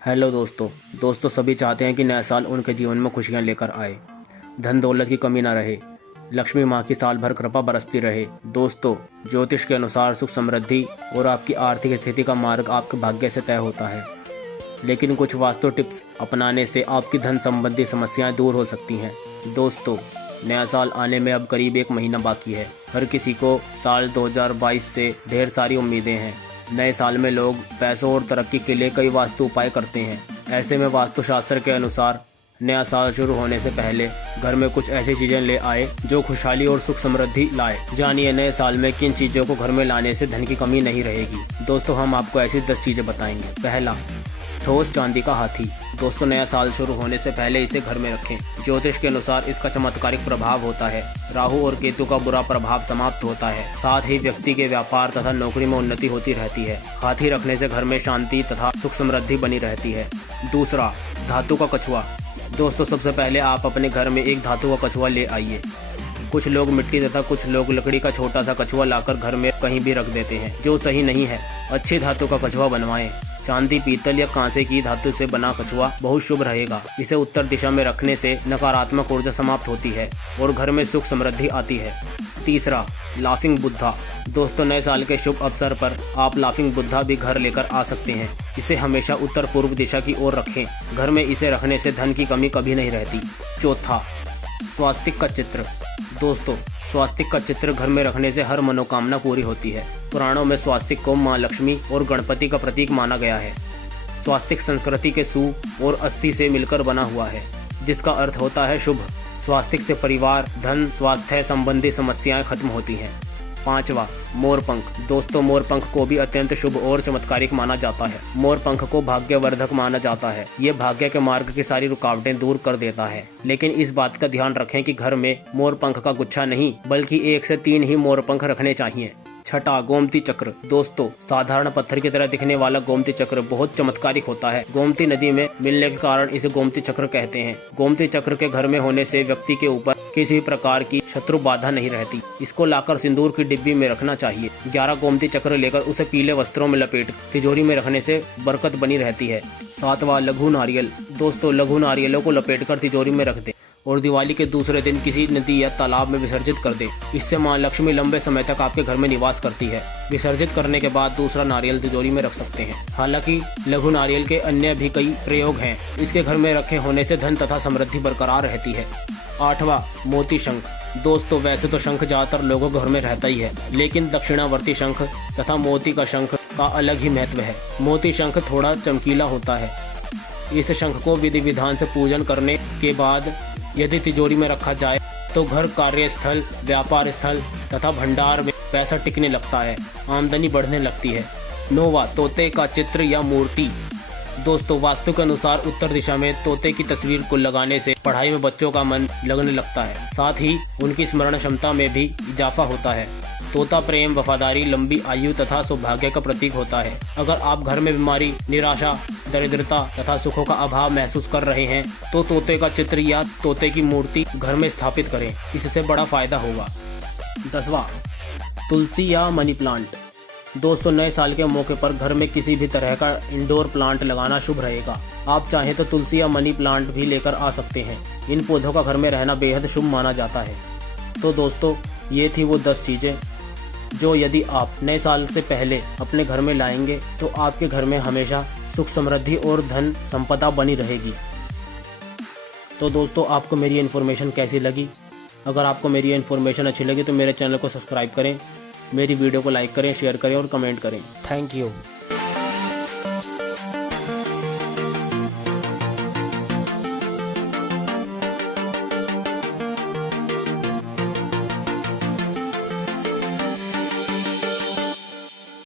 Hello दोस्तों सभी चाहते हैं कि नया साल उनके जीवन में खुशियां लेकर आए, धन दौलत की कमी ना रहे, लक्ष्मी माँ की साल भर कृपा बरसती रहे। दोस्तों, ज्योतिष के अनुसार सुख समृद्धि और आपकी आर्थिक स्थिति का मार्ग आपके भाग्य से तय होता है, लेकिन कुछ वास्तु टिप्स अपनाने से आपकी धन संबंधी समस्याएं दूर हो सकती हैं। दोस्तों, नया साल आने में अब करीब 1 महीना बाकी है। हर किसी को साल 2022 से ढेर सारी उम्मीदें हैं। नए साल में लोग पैसों और तरक्की के लिए कई वास्तु उपाय करते हैं। ऐसे में वास्तुशास्त्र के अनुसार नया साल शुरू होने से पहले घर में कुछ ऐसी चीजें ले आए जो खुशहाली और सुख समृद्धि लाए। जानिए नए साल में किन चीजों को घर में लाने से धन की कमी नहीं रहेगी। दोस्तों, हम आपको ऐसी 10 चीजें बताएंगे। पहला, ठोस चांदी का हाथी। दोस्तों, नया साल शुरू होने से पहले इसे घर में रखें। ज्योतिष के अनुसार इसका चमत्कारिक प्रभाव होता है। राहु और केतु का बुरा प्रभाव समाप्त होता है, साथ ही व्यक्ति के व्यापार तथा नौकरी में उन्नति होती रहती है। हाथी रखने से घर में शांति तथा सुख समृद्धि बनी रहती है। दूसरा, धातु का कछुआ। दोस्तों, सबसे पहले आप अपने घर में एक धातु का कछुआ ले आइए। कुछ लोग मिट्टी तथा कुछ लोग लकड़ी का छोटा सा कछुआ लाकर घर में कहीं भी रख देते हैं, जो सही नहीं है। अच्छी धातु का कछुआ बनवाएं। चांदी, पीतल या कांसे की धातु से बना कछुआ बहुत शुभ रहेगा। इसे उत्तर दिशा में रखने से नकारात्मक ऊर्जा समाप्त होती है और घर में सुख समृद्धि आती है। तीसरा, लाफिंग बुद्धा। दोस्तों, नए साल के शुभ अवसर पर आप लाफिंग बुद्धा भी घर लेकर आ सकते हैं। इसे हमेशा उत्तर पूर्व दिशा की ओर रखें। घर में इसे रखने से धन की कमी कभी नहीं रहती। चौथा, स्वास्तिक का चित्र। दोस्तों, स्वास्तिक का चित्र घर में रखने से हर मनोकामना पूरी होती है। पुराणों में स्वास्तिक को मां लक्ष्मी और गणपति का प्रतीक माना गया है। स्वास्तिक संस्कृति के सू और अस्थि से मिलकर बना हुआ है, जिसका अर्थ होता है शुभ। स्वास्तिक से परिवार, धन, स्वास्थ्य संबंधी समस्याएं खत्म होती हैं। पांचवा, मोरपंख। दोस्तों, मोरपंख को भी अत्यंत शुभ और चमत्कारिक माना जाता है। मोरपंख को भाग्यवर्धक माना जाता है। ये भाग्य के मार्ग की सारी रुकावटें दूर कर देता है। लेकिन इस बात का ध्यान रखें कि घर में मोरपंख का गुच्छा नहीं, बल्कि 1 से 3 ही मोरपंख रखने चाहिए। छठा, गोमती चक्र। दोस्तों, साधारण पत्थर की तरह दिखने वाला गोमती चक्र बहुत चमत्कारिक होता है। गोमती नदी में मिलने के कारण इसे गोमती चक्र कहते हैं। गोमती चक्र के घर में होने से व्यक्ति के ऊपर किसी भी प्रकार की शत्रु बाधा नहीं रहती। इसको लाकर सिंदूर की डिब्बी में रखना चाहिए। 11 गोमती चक्र लेकर उसे पीले वस्त्रों में लपेट तिजोरी में रखने से बरकत बनी रहती है। 7वां, लघु नारियल। दोस्तों, लघु नारियलों को लपेटकर तिजोरी में रख दें और दिवाली के दूसरे दिन किसी नदी या तालाब में विसर्जित कर दें। इससे मां लक्ष्मी लंबे समय तक आपके घर में निवास करती है। विसर्जित करने के बाद दूसरा नारियल तिजोरी में रख सकते हैं। हालांकि लघु नारियल के अन्य भी कई प्रयोग हैं। इसके घर में रखे होने से धन तथा समृद्धि बरकरार रहती है। 8वां, मोती शंख। दोस्तों, वैसे तो शंख ज्यादातर लोगों के घर में रहता ही है, लेकिन दक्षिणावर्ती शंख तथा मोती का शंख का अलग ही महत्व है। मोती शंख थोड़ा चमकीला होता है। इस शंख को विधि विधान से पूजन करने के बाद यदि तिजोरी में रखा जाए तो घर, कार्यस्थल, व्यापार स्थल तथा भंडार में पैसा टिकने लगता है, आमदनी बढ़ने लगती है। 9वां, तोते का चित्र या मूर्ति। दोस्तों, वास्तु के अनुसार उत्तर दिशा में तोते की तस्वीर को लगाने से पढ़ाई में बच्चों का मन लगने लगता है, साथ ही उनकी स्मरण क्षमता में भी इजाफा होता है। तोता प्रेम, वफादारी, लंबी आयु तथा सौभाग्य का प्रतीक होता है। अगर आप घर में बीमारी, निराशा, दरिद्रता तथा सुखों का अभाव महसूस कर रहे हैं तो तोते का चित्र या तोते की मूर्ति घर में स्थापित करें। इससे बड़ा फायदा होगा। 10वां, तुलसी या मनी प्लांट। दोस्तों, नए साल के मौके पर घर में किसी भी तरह का इंडोर प्लांट लगाना शुभ रहेगा। आप चाहें तो तुलसी या मनी प्लांट भी लेकर आ सकते हैं। इन पौधों का घर में रहना बेहद शुभ माना जाता है। तो दोस्तों, ये थी वो 10 चीज़ें जो यदि आप नए साल से पहले अपने घर में लाएंगे तो आपके घर में हमेशा सुख समृद्धि और धन संपदा बनी रहेगी। तो दोस्तों, आपको मेरी इन्फॉर्मेशन कैसी लगी? अगर आपको मेरी इन्फॉर्मेशन अच्छी लगी तो मेरे चैनल को सब्सक्राइब करें, मेरी वीडियो को लाइक करें, शेयर करें और कमेंट करें। Thank you.